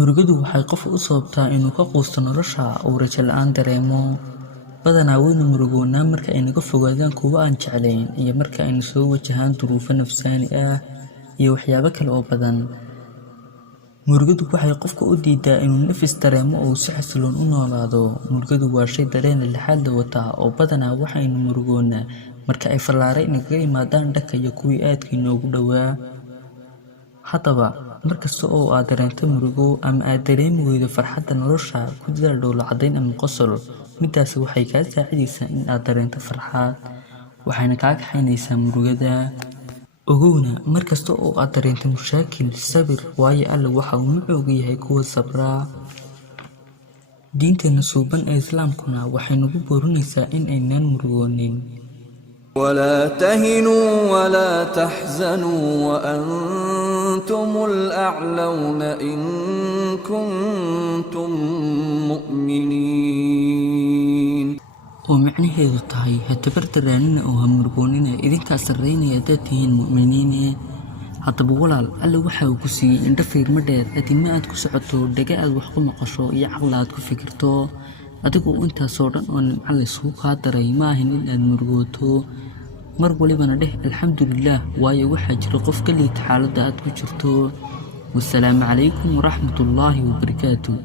Murugadu waxay qof u sababtaa inuu ka quusto nolosha oo rajo la'aan dareemo. Badanaa waynu murugoonnaa marka ay naga fogaadaan kuwa aan jeclayn iyo marka aynu soo wajahaan duruufo nafsaani ah iyo waxyaabo kale oo badan. Murugadu waxay qofka u diidaa inuu nafis dareemo oo si xasiloon u noolaado. Murugadu waa shay dareen lixaad la wata oo badanaa waxaynu murugoonnaa marka ay fallaare inaga yimaadaan dhanka iyo kuwii aadka inoogu dhowaa. Haddaba markasta oo aad dareento murugo ama aad dareemi weydo farxadda nolosha, ku dadaal dhoolla caddayn ama qosol. Midaasi waxay kaa saacidaysaa in aad dareento farxad, waxayna kaa kaxaynaysaa murugada. Ogowna markasta oo aad dareento mushaakil, sabir, waayo Alle waxa uu macooga yahay kuwa sabra. Diinteena suuban ee Islaamkuna waxay nagu boorinaysaa in aynaan murugoonin. ولا تهنوا ولا تحزنوا وأنتم الأعلون إن كنتم مؤمنين. oo macnaheedu tahay ha tabartaraanina oo ha murugoonina, idinkaa sarreynaya haddaad tihiin mu'miniine. Haddaba walaal, Alle waxa uu ku siiyey indho fiirmo dheer, adimo aad ku socoto, dhaga aad wax ku maqasho iyo caqli aad ku fikirto. Adigu intaasoo dhan oo nimco la isugu kaa daray ma ahan in aad murugooto. mar walibana dheh alxamdulillaah, waayo waxaa jira qof ka liita xaaladda aad ku jirto. Wassalaamu calaykum waraxmatullaahi wabarakaatuh.